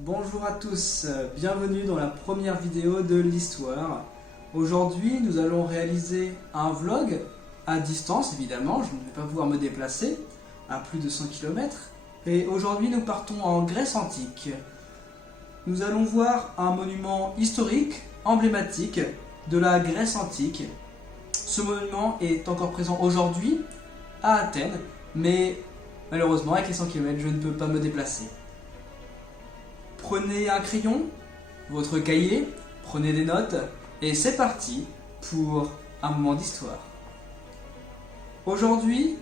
Bonjour à tous, bienvenue dans la première vidéo de l'histoire. Aujourd'hui, nous allons réaliser un vlog à distance, évidemment, je ne vais pas pouvoir me déplacer à plus de 100 km. Et aujourd'hui, nous partons en Grèce antique. Nous allons voir un monument historique, emblématique de la Grèce antique. Ce monument est encore présent aujourd'hui à Athènes, mais malheureusement, avec les 100 km, je ne peux pas me déplacer. Prenez un crayon, votre cahier, prenez des notes et c'est parti pour un moment d'histoire. Aujourd'hui,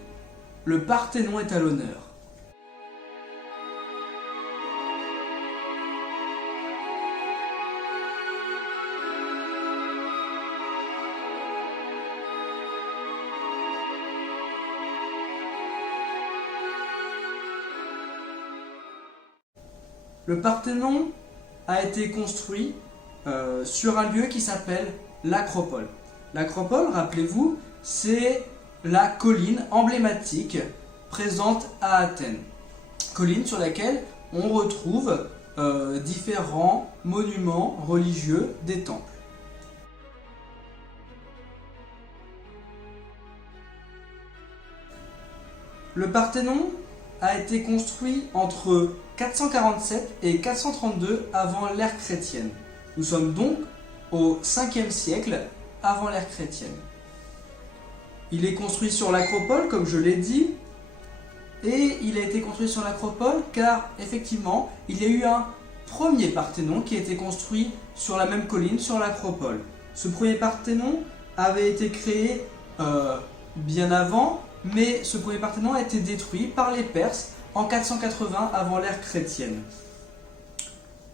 le Parthénon est à l'honneur. Le Parthénon a été construit sur un lieu qui s'appelle l'Acropole. L'Acropole, rappelez-vous, c'est la colline emblématique présente à Athènes. Colline sur laquelle on retrouve différents monuments religieux des temples. Le Parthénon a été construit entre 447 et 432 avant l'ère chrétienne. Nous sommes donc au 5e siècle avant l'ère chrétienne. Il est construit sur l'acropole, comme je l'ai dit, et il a été construit sur l'acropole car, effectivement, il y a eu un premier Parthénon qui a été construit sur la même colline, sur l'acropole. Ce premier Parthénon avait été créé bien avant, mais ce premier Parthénon a été détruit par les Perses en 480 avant l'ère chrétienne.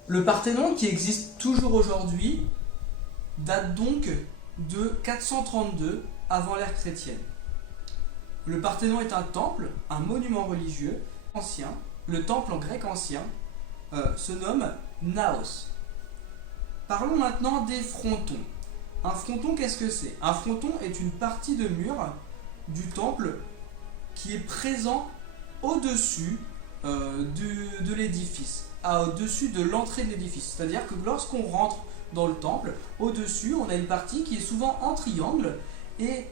Le Parthénon, qui existe toujours aujourd'hui, date donc de 432 avant l'ère chrétienne. Le Parthénon est un temple, un monument religieux ancien. Le temple en grec ancien se nomme Naos. Parlons maintenant des frontons. Un fronton, qu'est-ce que c'est? Un fronton est une partie de mur du temple qui est présent au-dessus de l'édifice, au-dessus de l'entrée de l'édifice. C'est-à-dire que lorsqu'on rentre dans le temple, au-dessus, on a une partie qui est souvent en triangle et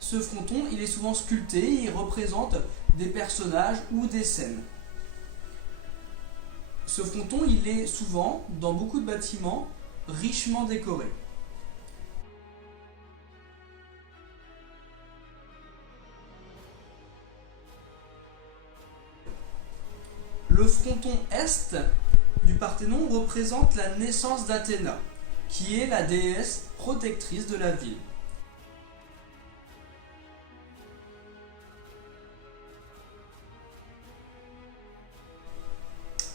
ce fronton, il est souvent sculpté et il représente des personnages ou des scènes. Ce fronton, il est souvent, dans beaucoup de bâtiments, richement décoré. Le fronton est du Parthénon représente la naissance d'Athéna, qui est la déesse protectrice de la ville.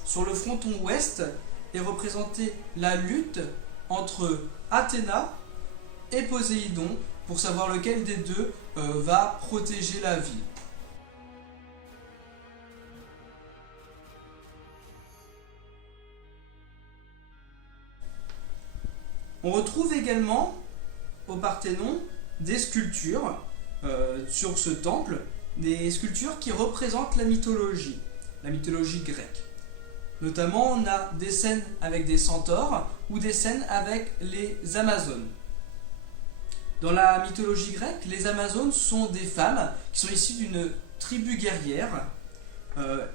Sur le fronton ouest est représentée la lutte entre Athéna et Poséidon pour savoir lequel des deux va protéger la ville. On retrouve également au Parthénon des sculptures sur ce temple, des sculptures qui représentent la mythologie grecque. Notamment, on a des scènes avec des centaures ou des scènes avec les Amazones. Dans la mythologie grecque, les Amazones sont des femmes qui sont issues d'une tribu guerrière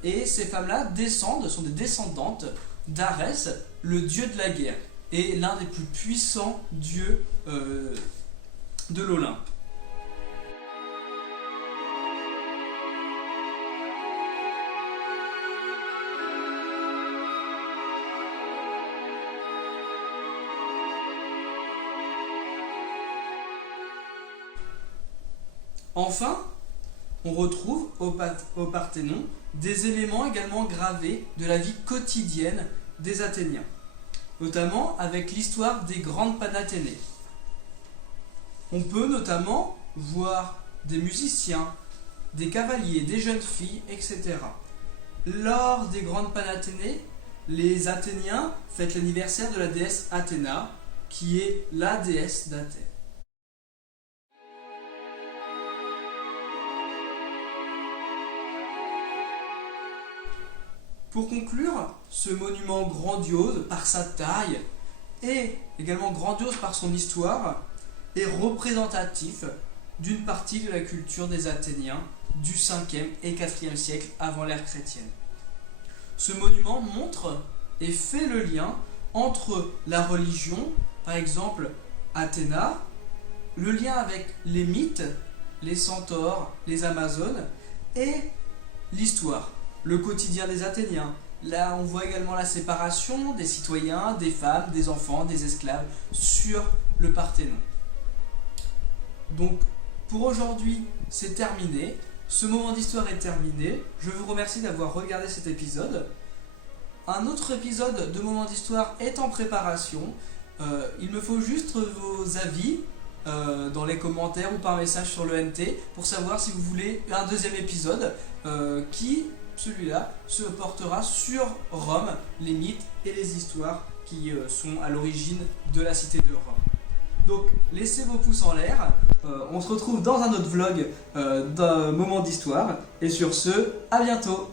et ces femmes-là sont des descendantes d'Arès, le dieu de la guerre et l'un des plus puissants dieux de l'Olympe. Enfin, on retrouve au Parthénon des éléments également gravés de la vie quotidienne des Athéniens, notamment avec l'histoire des grandes Panathénées. On peut notamment voir des musiciens, des cavaliers, des jeunes filles, etc. Lors des grandes Panathénées, les Athéniens fêtent l'anniversaire de la déesse Athéna, qui est la déesse d'Athènes. Pour conclure, ce monument grandiose par sa taille et également grandiose par son histoire est représentatif d'une partie de la culture des Athéniens du 5e et 4e siècle avant l'ère chrétienne. Ce monument montre et fait le lien entre la religion, par exemple Athéna, le lien avec les mythes, les centaures, les Amazones, et l'histoire, le quotidien des Athéniens. Là, on voit également la séparation des citoyens, des femmes, des enfants, des esclaves sur le Parthénon. Donc, pour aujourd'hui, c'est terminé. Ce moment d'histoire est terminé. Je vous remercie d'avoir regardé cet épisode. Un autre épisode de Moment d'Histoire est en préparation. Il me faut juste vos avis dans les commentaires ou par message sur le NT pour savoir si vous voulez un deuxième épisode qui, celui-là, se portera sur Rome, les mythes et les histoires qui sont à l'origine de la cité de Rome. Donc laissez vos pouces en l'air, on se retrouve dans un autre vlog d'un Moment d'Histoire et sur ce, à bientôt.